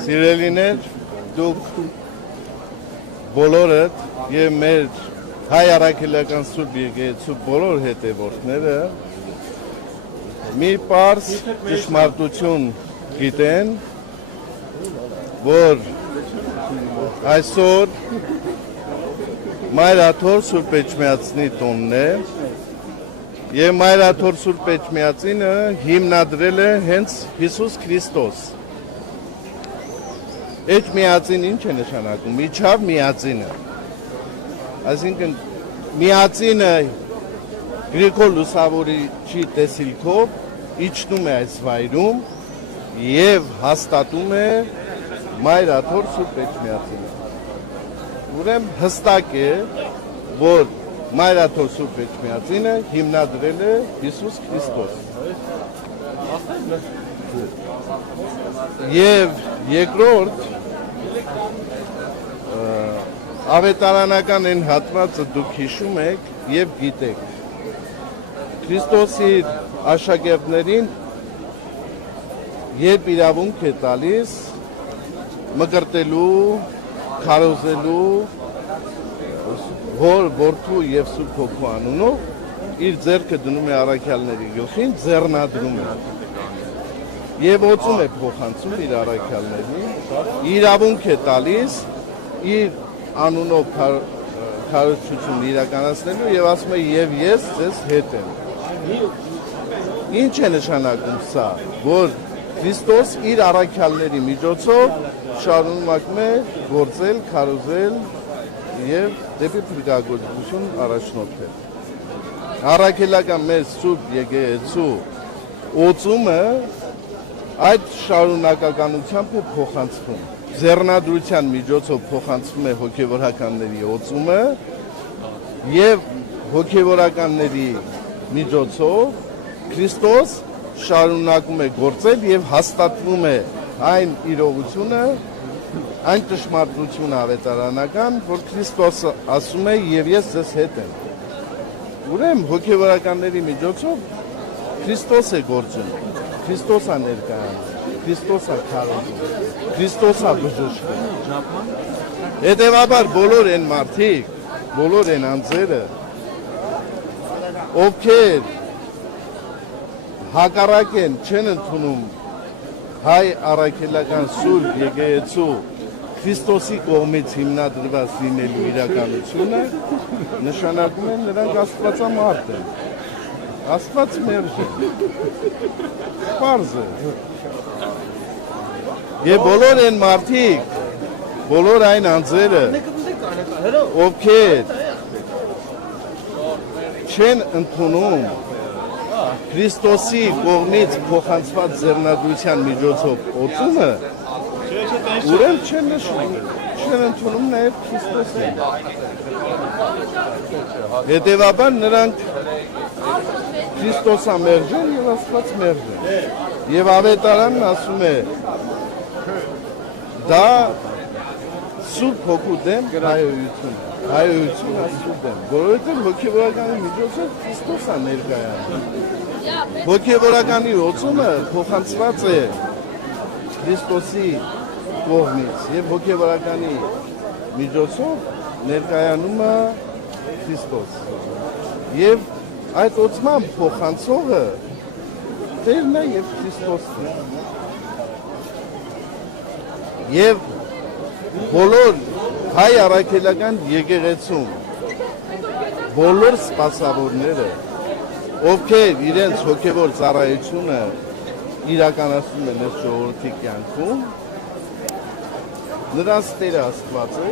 Սիրելիներ, դուք բոլորդ եւ մեր հայ առաքելական Սուրբ Եկեղեցու բոլոր հետևորդները մի պարզ ճշմարտություն գիտեն, որ այսօր Մայրաթոր Սուրբ Էջմիածնի տոնն է եւ Մայրաթոր Սուրբ Էջմիածինը հիմնադրել է հենց Հիսուս Քրիստոս։ Էջմիածին ինչ է նշանակում։ Միջավ միածինը։ Այսինքն միածինը գրիգոր լուսավորիչի տեսիլքով իջնում է այս վայրում եւ հաստատում է Մայրաթոր Սուրբ Էջմիածինը։ Ուրեմն հստակ է, որ Մայրաթոր Սուրբ Էջմիածինը հիմնադրել է Հիսուս Քրիստոս։ Եվ երկրորդ ավետարանական այն հատվածը դուք հիշում եք եւ գիտեք։ Քրիստոսի աշակերտներին երբ իրավունք է տալիս մկրտելու, քարոզելու հոր, որդու եւ Սուրբ Հոգու անունով իր ձեռքը դնում է առաքյալների գլխին, ձեռնադրում է։ Եվ օծում է փոխանցում իր առաքյալներին, իրավունք է տալիս իր անունով քարոզություն իրականացնելու եւ ասում է եւ ես ձեզ հետ եմ։ Ինչ է նշանակում սա, որ Քրիստոս իր առաքյալների միջոցով շարունակում է գործել, քարոզել եւ դեպի փրկagorություն առաջնորդել։ Առաքելական մեր Սուրբ Եկեղեցու օծումը այդ շարունակականությամբ է փոխանցվում։ Ձեռնադրության միջոցով փոխանցվում է հոգևորականների օծումը եւ հոգևորականների միջոցով Քրիստոս շարունակում է գործել եւ հաստատվում է այն իրողությունը, այն ճշմարտությունը ավետարանական, որ Քրիստոսը ասում է եւ ես ձեզ հետ եմ։ Ուրեմն հոգևորականների միջոցով Քրիստոս է գործում, Քրիստոս է ներկայանում, Քրիստոս է քարոզում, Քրիստոս է բժշկում։ Հետևաբար բոլոր այն մարդիկ, բոլոր այն անձերը, ովքեր հակառակ են, չեն ընդունում հայ առաքելական Սուրբ Եկեղեցու Քրիստոսի կողմից հիմնադրված լինելու իրականությունը, նշանակում են նրանք աստվածամարդ են, Աստված մերժ է, պարզ է։ Եվ բոլոր այն մարդիկ, բոլոր այն անձերը, ովքեր չեն ընդունում Քրիստոսի կողմից փոխանցված ձեռնադրության միջոցով օծումը, ուրեմն չեն ընդունում նաև Քրիստոսին։ Հետևաբար նրանք Քրիստոսամերժ են եւ Աստված մերժ են։ Եվ ավետարանն ասում է դա Սուրբ Հոգու դեմ հայոյություն է, հայոյություն Աստծու դեմ, որովհետև հոգևորականի միջոցով Քրիստոս է ներկայանում։ Հոգևորականի օծումը փոխանցված է Քրիստոսի կողմից եւ հոգևորականի միջոցով ներկայանում է Քրիստոս։ Եվ այդ օծման փոխանցողը Տերն է եւ Քրիստոսն է։ Եվ բոլոր հայ առաքելական եկեղեցում բոլոր սպասավորները, ովքեր իրենց հոգևոր ծառայությունը իրականացնում են այս ժողովրդի կյանքում, նրանց Տերը Աստված է,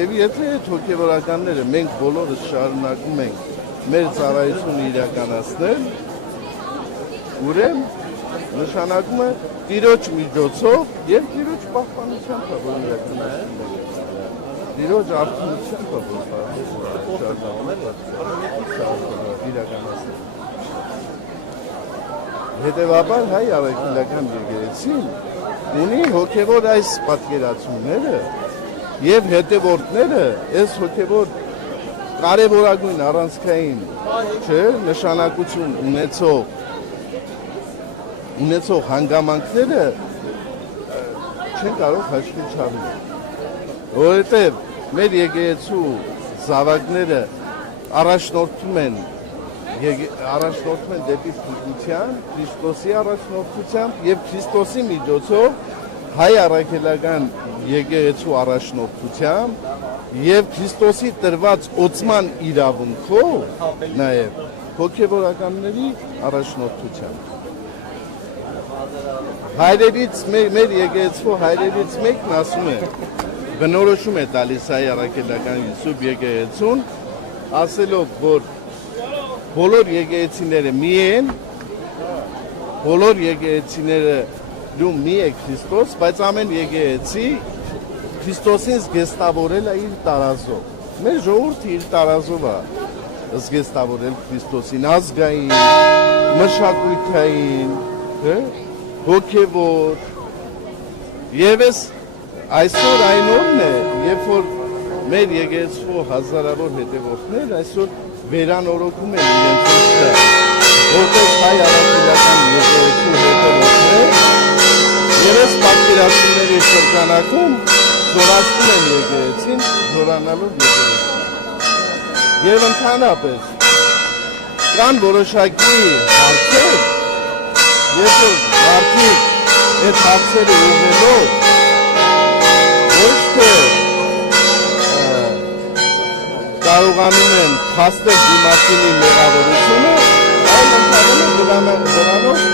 եւ եթե այդ հոգևորականները մենք բոլորս շարունակում ենք մեր ծառայությունը իրականացնել, ուրեմն նշանակում է Տիրոջ միջոցով եւ Տիրոջ պահպանությամբ իրականացնել։ Տիրոջ արդյունությամբ իրականացնել։ Հետևաբար հայ առաքելական եկեղեցին ունի հոգևոր այս պատկերացումները եւ հետևորդները այս հոգևոր կարևորագույն առանցքային նշանակություն ունեցող ունեցող հանգամանքները չեն կարող հաշվի չառնել։ Որովհետև մեր եկեղեցու զավակները առաջնորդում են դեպի փրկության, Քրիստոսի առաջնորդությամբ եւ Քրիստոսի միջոցով հայ առաքելական եկեղեցու առաջնորդությամբ եւ Քրիստոսի տրված օծման իրավունքով նաեւ հոգեվորականների առաջնորդությամբ։ Հայրերից մեր եկեղեցու հայրերից մեկն ասում է, բնորոշում է տալիս հայ առաքելական Սուրբ եկեղեցուն, ասելով, որ բոլոր եկեղեցիները մի են, բոլոր եկեղեցիները դու մի է Քրիստոս, բայց ամեն եկեղեցի Քրիստոսին զգեստավորել է իր տարազով։ Մեր ժողովուրդը իր տարազով է զգեստավորել Քրիստոսին, ազգային, մշակութային, հոգևոր։ Եվս այսօր այն օրն է, երբ որ մեր եկեղեցու հազարավոր հետևորդներ այսօր վերանորոգում են իրենց ուժը, որպես հայ առաքելական եկեղեցու հետևորդներ, երես պատկերացումների շրջանակում զորացնում են եկեղեցին, զորանալով եկեղեցին։ Եվ ընդհանրապես կան որոշակի հարցեր, երբ որ մարդիկ այդ հարցերը ուղղելով ոչ թե կարողանում են փաստել դիմացինի մեղավորությունը, այլ ընդհանրապես դրանով